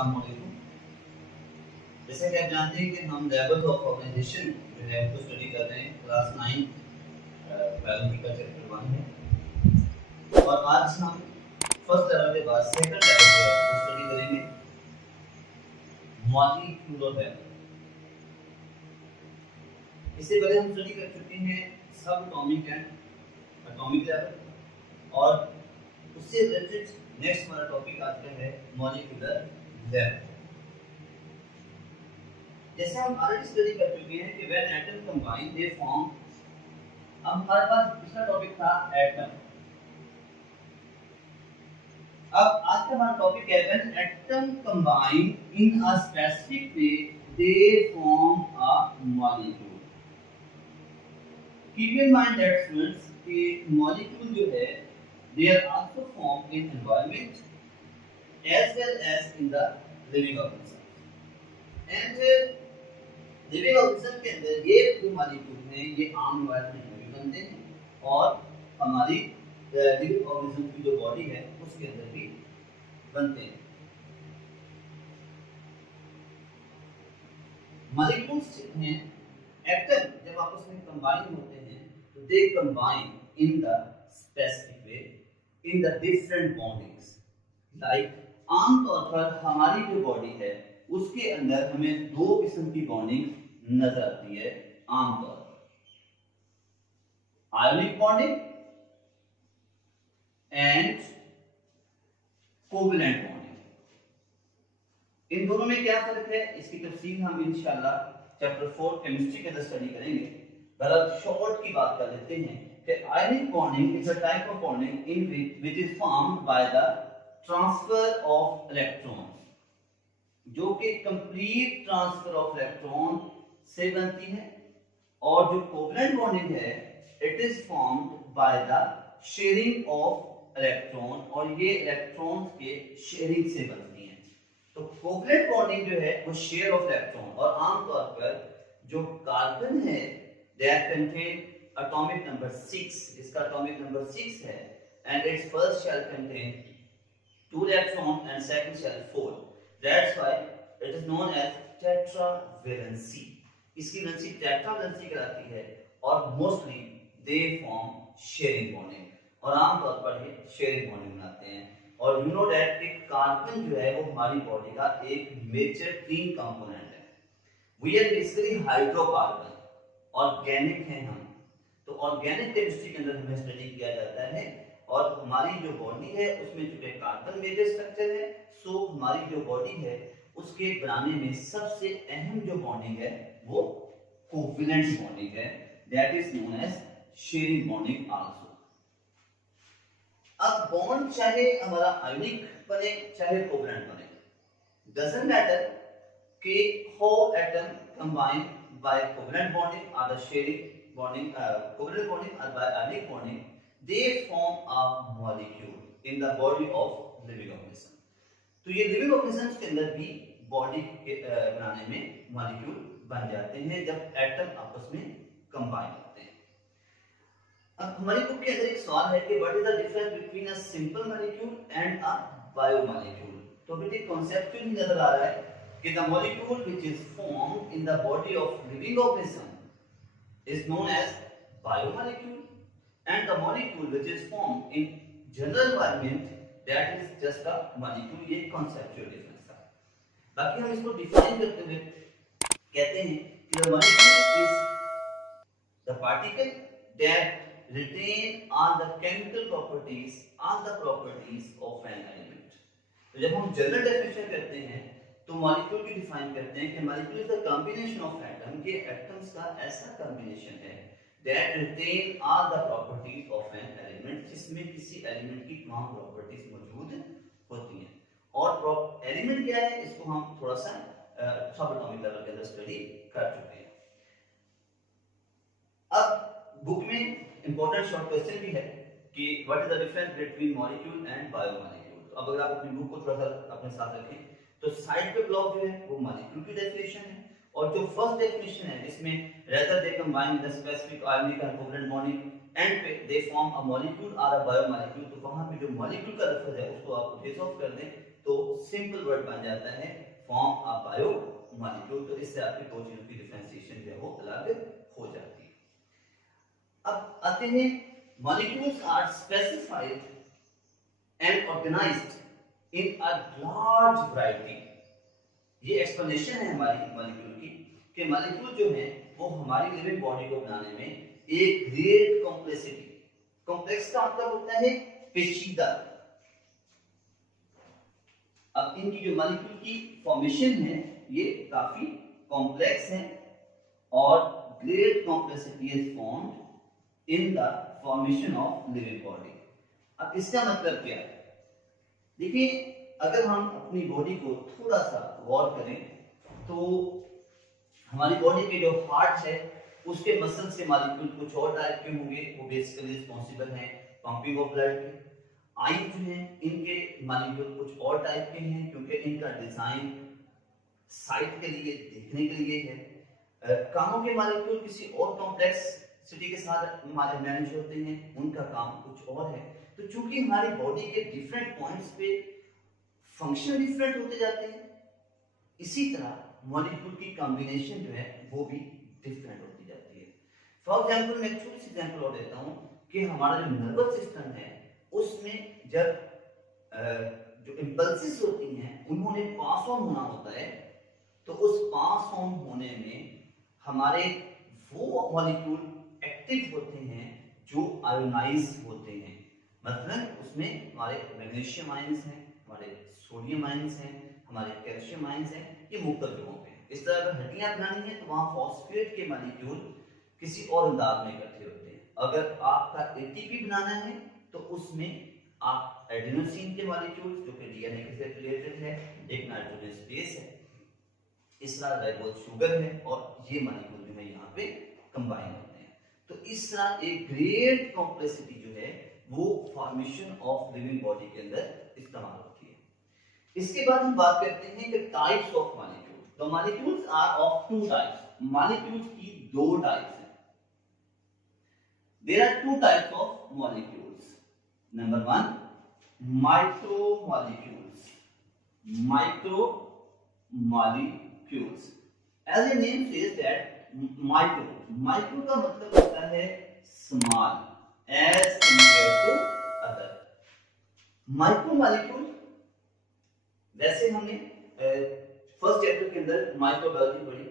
अस्सलाम वालेकुम। जैसा कि आप जानते हैं कि हम लेवल्स ऑफ ऑर्गेनाइजेशन जो है उसको स्टडी कर रहे हैं। क्लास 9 बायोलॉजी का चैप्टर 1 है और आज हम फर्स्ट लेवल के बाद सेकंड लेवल जो है उसको स्टडी करेंगे, मॉलिक्यूलर लेवल। इससे पहले हम स्टडी कर चुके हैं सब एटॉमिक एंड एटॉमिक लेवल और उससे रिलेटेड नेक्स्ट हमारा टॉपिक आज का है मॉलिक्यूलर लेवल। जैसे हम ऑलरेडी स्टडी कर चुके हैं कि when atom combine they form. अब हमारे पास पिछला टॉपिक था एटम। अब आज का हमारा टॉपिक है when atom combine in a specific way they form a molecule. Keep in mind that students कि मॉलिक्यूल जो है they are also form in environment as well as in the living organism. And living organism के अंदर ये जो molecule हैं ये आम एनवायरनमेंट में भी बनते हैं और हमारी लिविंग ऑर्गेनिज्म की जो बॉडी है उसके अंदर भी बनते हैं। मॉलिक्यूल्स हैं एटम जब आपस में कंबाइन होते हैं तो they combine in the specific way in the different bondings. Like आमतौर पर हमारी जो बॉडी है उसके अंदर हमें दो किस्म की बॉन्डिंग नजर आती है आमतौर पर, ionic bonding and covalent bonding. इन दोनों में क्या फर्क है इसकी तफसील हम इंशाल्लाह चैप्टर 4 केमिस्ट्री के अंदर स्टडी करेंगे। बहरहाल शॉर्ट की बात कर लेते हैं कि ionic bonding is a type of bonding in which is formed by the transfer of electrons, जो कि कंप्लीट ट्रांसफर ऑफ इलेक्ट्रॉन से बनती है। और जो कोवैलेंट बॉन्डिंग है it is formed by the sharing of electron और ये इलेक्ट्रॉन्स के शेयरिंग से बनती है। तो कोवैलेंट बॉन्डिंग जो है वो शेयर ऑफ इलेक्ट्रॉन और आमतौर पर जो कार्बन है दैट कंटेन एटॉमिक नंबर 6, इसका एटॉमिक नंबर 6 है and its first shell contain 2 electrons and second shell 4. That's why it is known as tetravalency. इसकी वैलेंसी टेट्रावेलेंसी कहलाती है और mostly they form sharing bonding और आमतौर पर ये शेयरिंग बॉन्डिंग बनाते हैं। और यू नो दैट कि कार्बन जो है वो हमारी बॉडी का एक मेजर तीन कंपोनेंट है। We are basically hydrocarbon, organic हैं हम। तो ऑर्गेनिक केमिस्ट्री के अंदर हमें स्टडी किया जाता है और हमारी जो बॉडी है उसमें चूंकि कार्बन मेजर स्ट्रक्चर है सो हमारी जो बॉडी है उसके बनाने में सबसे अहम जो बॉन्डिंग है वो कोवैलेंट बॉन्डिंग है, that is known as sharing bonding also. अब बॉन्ड चाहे हमारा आयोनिक बने चाहे कोवैलेंट बने, डजंट मैटर कि how atom combine by covalent bonding or the sharing bonding, covalent bonding or by ionic bonding, they form a molecule in the body of living organism. तो ये living organisms के अंदर भी body के बनाने में molecule बन जाते हैं जब एटम आपस में कंबाइन होते हैं। अब हमारी बुक के अंदर एक सवाल है कि what is the difference between a simple molecule and a biomolecule. तो बेटे कॉन्सेप्चुअल ही नजर आ रहा है कि the molecule which is formed in the body of living organism is known as biomolecule and the molecule which is formed in general environment that is just a molecule। ये conceptual difference था। बाकी हम इसको define करते हुए कहते हैं कि the molecule is the particle that retain all the chemical properties, all the properties of an element। तो जब हम जनरल डेफिनेशन करते हैं तो मॉलिक्यूल की डिफाइन करते हैं कि molecule is the combination of atom, के एटम्स का ऐसा कॉम्बिनेशन है that retain all the properties of an element, जिसमें किसी एलिमेंट की तमाम प्रॉपर्टीज मौजूद होती हैं। और एलिमेंट क्या है इसको हम थोड़ा सा सब एटॉमिक लेवल के अंदर स्टडी कर चुके हैं। अब बुक में इंपॉर्टेंट शॉर्ट क्वेश्चन भी है कि what is the difference between molecule and biomolecule. तो अब अगर आप अपनी बुक को थोड़ा सा अपने साथ रखें तो साइड पे ब्लॉक जो है वो मॉलिक्यूल की डेफिनेशन है और जो फर्स्ट डेफिनेशन है इसमें rather they combine the specific ionic and covalent bonding and they form a molecule और अ बायोमॉलिक्यूल। तो वहां पे जो मॉलिक्यूल का लफ्ज है उसको आप ट्रेस ऑफ कर दें तो सिंपल वर्ड बन जाता है फॉर्म ऑफ बायो मॉलिक्यूल। तो इससे आपकी दो चीजों की डिफरेंशिएशन जो है वो अलग हो जाती है। अब आते हैं molecules are specified and organized in a large variety. ये एक्सप्लेनेशन है हमारी मॉलिक्यूल की कि मॉलिक्यूल जो है वो हमारी लिविंग बॉडी को बनाने में एक ग्रेट कॉम्प्लेक्सिटी, कॉम्प्लेक्स का मतलब होता है पेचीदा। अब इनकी जो मॉलिक्यूल की फॉर्मेशन है ये काफी कॉम्प्लेक्स है और great complexity is found in the formation of living body. अब इसका मतलब क्या है? देखिए, अगर हम अपनी बॉडी को थोड़ा सा गौर करें तो हमारी बॉडी के जो हार्ट है उसके मसल से मॉलिक्यूल कुछ और टाइप के होंगे, वो बेसिकली रिस्पॉन्सिबल हैं पंपिंग ऑफ ब्लड के। आई जो है इनके मॉलिक्यूल कुछ और टाइप के हैं क्योंकि इनका डिजाइन साइट के लिए, देखने के लिए है। कानों के मॉलिक्यूल किसी और कॉम्प्लेक्सिटी के साथ मैनेज होते हैं, उनका काम कुछ और है। तो चूंकि हमारी बॉडी के डिफरेंट पॉइंट्स पे फंक्शन डिफरेंट होते जाते हैं, इसी तरह मॉलिक्यूल की कॉम्बिनेशन जो है वो भी डिफरेंट होती जाती है। फॉर एग्जांपल मैं छोटी सी एग्जांपल और देता हूं कि हमारा जो नर्वस सिस्टम है उसमें जब जो इंपल्सेस होती हैं उन्होंने पास ऑन होना होता है, तो उस पास ऑन होने में हमारे वो मॉलिक्यूल एक्टिव होते हैं जो आयोनाइज होते हैं। मतलब उसमें हमारे मैग्नीशियम आयंस हैं, हमारे सोडियम आयंस हैं, हमारे कैल्शियम आयंस हैं, ये मुख्तलिफ जगहों पे हैं। इस तरह अगर हड्डियां बनानी है तो वहां फॉस्फेट के मॉलिक्यूल किसी और अंदाज में इकट्ठे होते हैं। अगर आपका एटीपी बनाना है तो उसमें आप एडेनोसिन के मॉलिक्यूल जो कि डीएनए के साथ रिलेटेड है, एक नाइट्रोजन स्पेस है, इस तरह राइबोज शुगर है और ये मॉलिक्यूल जो है यहाँ पे कंबाइन होते हैं। तो इस तरह एक ग्रेट कॉम्प्लेक्सिटी जो है वो फॉर्मेशन ऑफ लिविंग बॉडी के अंदर इस्तेमाल होती है। इसके बाद हम बात करते हैं कि टाइप्स ऑफ मॉलिक्यूल। तो molecules are of two types. Molecules की दो टाइप्स हैं। There are two types of molecules. Number one, micromolecules. Micromolecules, as a name says that micro का मतलब होता है small, as compare to other. Micromolecule, वैसे हमने फर्स्ट चैप्टर के अंदर माइक्रोबायोलॉजी पढ़ी,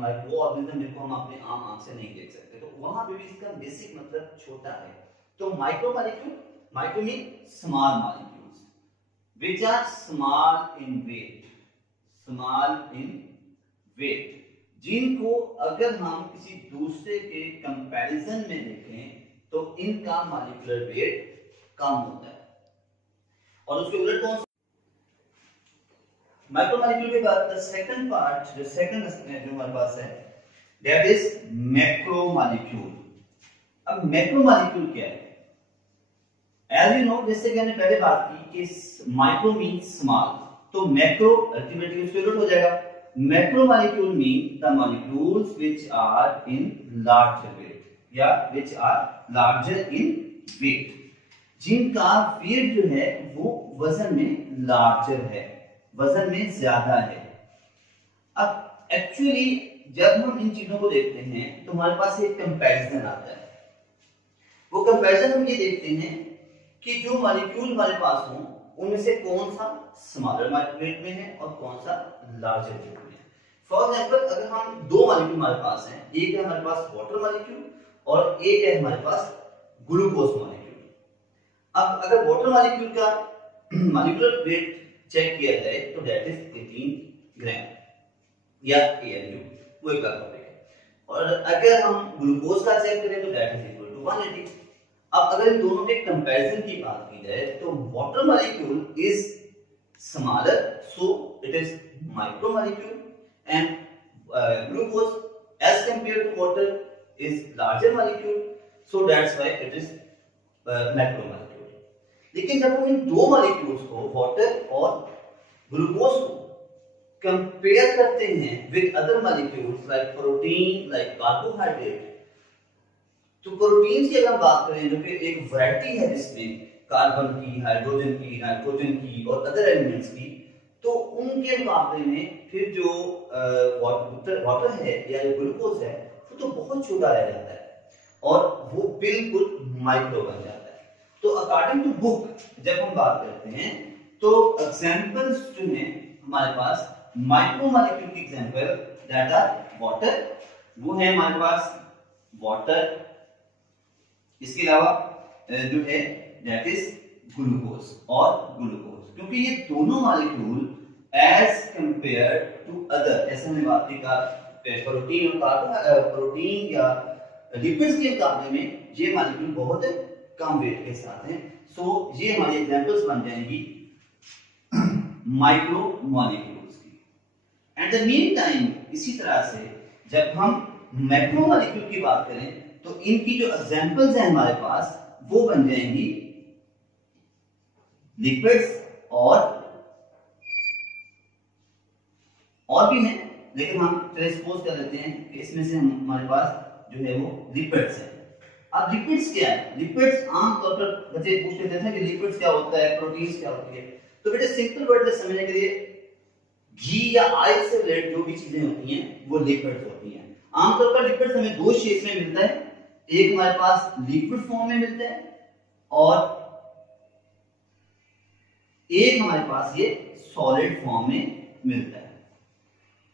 माइक्रो ऑर्गेनिज्म जिनको हम अपने आम आंख से नहीं देख सकते, तो वहां पे भी इसका बेसिक मतलब छोटा है। तो micromolecule, micro mean small molecules which are small in weight, small in weight, जिनको अगर हम किसी दूसरे के कंपैरिजन में देखें तो इनका मॉलिक्यूलर वेट कम होता है। और उसके उलट कौन सा माइक्रोमॉलिक्यूल के बाद द सेकंड पार्ट, जो सेकंड जो हमारे पास है, दैट इज मैक्रोमॉलिक्यूल। अब मैक्रोमॉलिक्यूल क्या है? एज यू नो, जैसे कि हमने पहले बात की कि माइक्रो मींस स्मॉल, तो मैक्रो अल्टीमेटली उसके उलट हो जाएगा। Macromolecule mean the molecules which are in larger weight या which are larger in weight, जिनका वेट जो है वो वजन में लार्जर है, वजन में ज्यादा है। अब एक्चुअली जब हम इन चीजों को देखते हैं तो हमारे पास एक कंपैरिजन आता है। वो कंपैरिजन हम ये देखते हैं कि जो मॉलिक्यूल हमारे पास हो उनमें से कौन सा स्मॉलर वेट में है और कौन सा लार्जर वेट में है। फॉर एग्जांपल, अगर हम दो मॉलिक्यूल हमारे पास हैं, एक है हमारे पास वाटर मॉलिक्यूल और एक है हमारे पास ग्लूकोज मॉलिक्यूल। अब अगर वाटर मॉलिक्यूल का मॉलिक्यूलर वेट चेक किया जाए तो दैट इज 18 ग्राम या ALU, वो एक टॉपिक है। और अगर हम ग्लूकोज का चेक करें तो दैट इज इक्वल टू 180। अब अगर इन दोनों के कंपैरिजन की बात की जाए तो water molecule is smaller, so it is micromolecule, and glucose as compare to water is larger molecule, so that's why it is macromolecule. लेकिन जब हम इन दो मॉलिक्यूल्स को, वाटर और ग्लूकोज को कंपेयर करते हैं with other molecules like protein, like carbohydrate, तो प्रोटीन की अगर हम बात करें, जो कि एक वैरायटी है जिसमें कार्बन की, हाइड्रोजन की, नाइट्रोजन की और अदर एलिमेंट्स की, तो उनके मुकाबले में फिर जो वाटर है या जो ग्लूकोज है वो तो बहुत छोटा रह जाता है और वो बिल्कुल माइक्रो बन जाता है। तो अकॉर्डिंग टू बुक जब हम बात करते हैं तो एग्जांपल्स जो हैं हमारे पास माइक्रो मॉलिक्यूल की एग्जांपल दैट आर वाटर, वो है हमारे पास वाटर। इसके अलावा जो है दैट इज ग्लूकोज और ग्लूकोज, क्योंकि ये दोनों molecule as compare to other, ऐसे हमने बात की प्रोटीन और प्रोटीन या लिपिड्स के मुकाबले में ये मॉलिक्यूल बहुत कम वेट के साथ हैं। सो ये हमारी एग्जांपल्स बन जाएंगी माइक्रो मॉलिक्यूल्स की। एट द मीन टाइम इसी तरह से जब हम मैक्रो मॉलिक्यूल की बात करें तो इनकी जो एग्जांपल्स हैं हमारे पास वो बन जाएंगी लिपिड्स और भी हैं, लेकिन हम चलिए सपोज कर लेते हैं कि इसमें से हमारे पास जो है वो लिपिड्स है। अब लिपिड्स क्या है? लिपिड्स आमतौर पर बच्चे पूछ लेते हैं कि लिपिड्स क्या होता है, प्रोटीन्स क्या होती है। तो बेटे सिंपल वर्ड में समझने के लिए घी या ऑयल से रिलेटेड जो भी चीजें होती हैं वो लिपिड्स होती हैं। आमतौर पर लिपिड्स हमें दो शेप में मिलता है, एक हमारे पास लिक्विड फॉर्म में मिलता है और एक हमारे पास ये सॉलिड फॉर्म में मिलता है।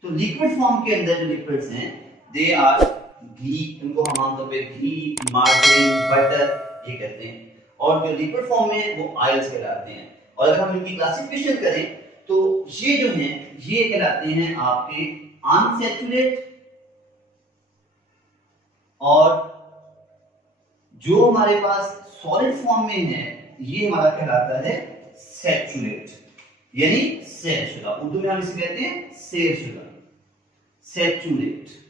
तो लिक्विड फॉर्म के अंदर जो लिपिड्स हैं दे आर घी, उनको हम आमतौर पे घी, मार्गारीन, बटर ये कहते हैं, और जो लिक्विड फॉर्म में वो ऑयल्स कहलाते हैं। और अगर हम इनकी क्लासिफिकेशन करें तो ये जो हैं ये कहलाते हैं आपके अनसैचुरेट, और जो हमारे पास सॉलिड फॉर्म में है ये हमारा कहलाता है सैचुरेट, यानी सेर शुगर। उर्दू में हम इसे कहते हैं सेर शुगर, सैचुरेट।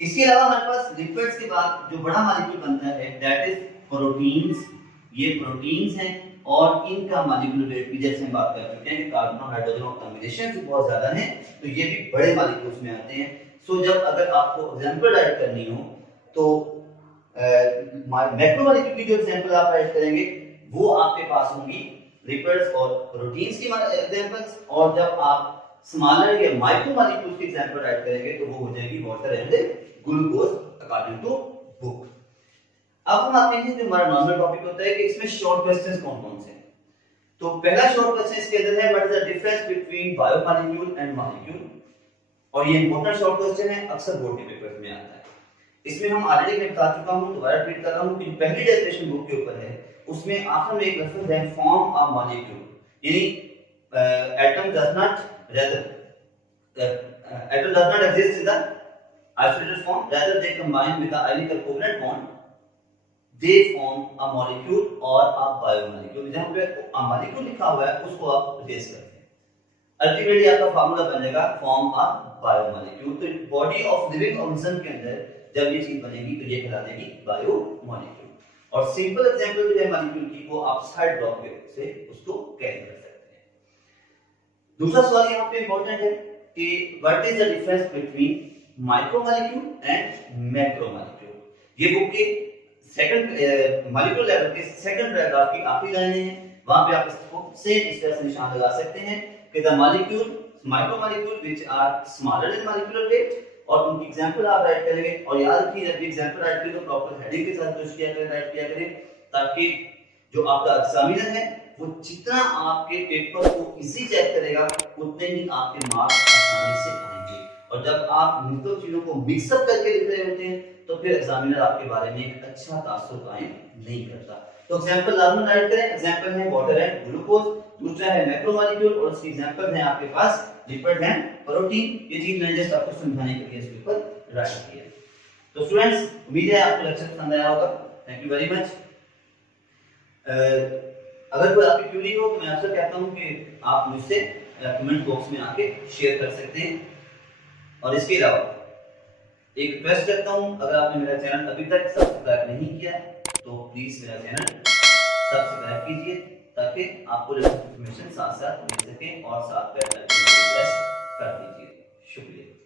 इसके अलावा हमारे पास लिपिड्स के बाद जो बड़ा मॉलिक्यूल बनता है दैट इज प्रोटीन्स। ये प्रोटीन्स हैं और इनका मॉलिक्यूलर वेट भी जैसे हम बात कर चुके हैं कि कार्बन और हाइड्रोजन और कॉम्बिनेशन बहुत ज्यादा है, तो ये भी बड़े मॉलिक्यूल्स में आते हैं। सो जब अगर आपको एग्जांपल राइट करनी हो तो मैक्रो मॉलिक्यूल की जो एग्जांपल आप राइट करेंगे वो आपके पास होंगी लिपिड्स और प्रोटीन्स की एग्जांपल्स, और जब आप स्मॉलर या माइक्रो मॉलिक्यूल्स की एग्जांपल राइट करेंगे तो वो हो जाएगी water and glucose according to book. अब हम आते हैं जो हमारा नॉर्मल टॉपिक होता है कि इसमें शॉर्ट क्वेश्चंस कौन-कौन से हैं। तो पहला शॉर्ट क्वेश्चन इसके अंदर है what is the difference between biomolecule and molecule, और ये इंपॉर्टेंट शॉर्ट क्वेश्चन है, अक्सर बोर्ड के पेपर्स में आता है। इसमें हम ऑलरेडी मैं बता चुका हूं, दोबारा रिपीट कर रहा हूं कि पहली डेफिनेशन बुक के ऊपर है उसमें आखिर में एक लफ्ज है फॉर्म ऑफ मॉलिक्यूल, यानी atom does not exist in the isolated form, rather they combine with the ionic covalent bond, they form a molecule or a biomolecule। जहां पे molecule लिखा हुआ है उसको आप रिप्लेस करते हैं, अल्टीमेटली आपका फार्मूला बनेगा फॉर्म अ बायोमोलिक्यूल। तो बॉडी ऑफ लिविंग ऑर्गेनिज्म के अंदर जब ये चीज बनेगी तो ये कहलाएगी बायोमोलिक्यूल। और सिंपल एग्जांपल जो है मॉलिक्यूल की वो आप साइड ब्लॉक से उसको कैरी कर सकते हैं। दूसरा सवाल यहाँ पे इंपॉर्टेंट है कि what is the difference between micromolecule and macromolecule. ये बुक के सेकंड मॉलिक्यूलर लेवल के सेकंड पैराग्राफ की आखिरी लाइनें हैं, वहां पे आप इसको सेम इस तरह से निशान लगा सकते हैं कि the molecule micromolecule which are smaller in molecular weight, और उनकी एग्जांपल आप राइट करेंगे। और याद रखिए जब भी एग्जांपल राइट करें तो प्रॉपर हेडिंग के साथ यूज किया करें, राइट किया करें, ताकि जो आपका एग्जामिनर है वो जितना आपके पेपर को इजी चेक करेगा उतने ही आपके मार्क्स आसानी से आएंगे। और जब आप मुख्तलिफ चीजों को मिक्सअप करके लिख रहे होते हैं तो फिर एग्जामिनर आपके बारे में एक अच्छा तासुर कायम नहीं करता। तो एग्जांपल लाजमी राइट करें। एग्जांपल है वाटर एंड ग्लूकोज, दूसरा है मैक्रोमोलिक्यूल, और इसके एग्जांपल हैं आपके पास लिपिड एंड प्रोटीन। ये चीज मैंने जस्ट आपको समझाने के लिए इस पेपर राइट किया। तो स्टूडेंट्स उम्मीद है आपको लेक्चर पसंद आया होगा। Thank you very much. अगर कोई आपकी क्वेरी हो तो मैं आपसे कहता हूं कि आप मुझसे कमेंट बॉक्स में आके शेयर कर सकते हैं। और इसके अलावा एक रिक्वेस्ट करता हूं, अगर आपने मेरा चैनल अभी तक सब्सक्राइब नहीं किया तो प्लीज मेरा चैनल सब्सक्राइब कीजिए ताकि आपको इंफॉर्मेशन साथ साथ मिल सके, और साथ बैठ कर दीजिए। शुक्रिया।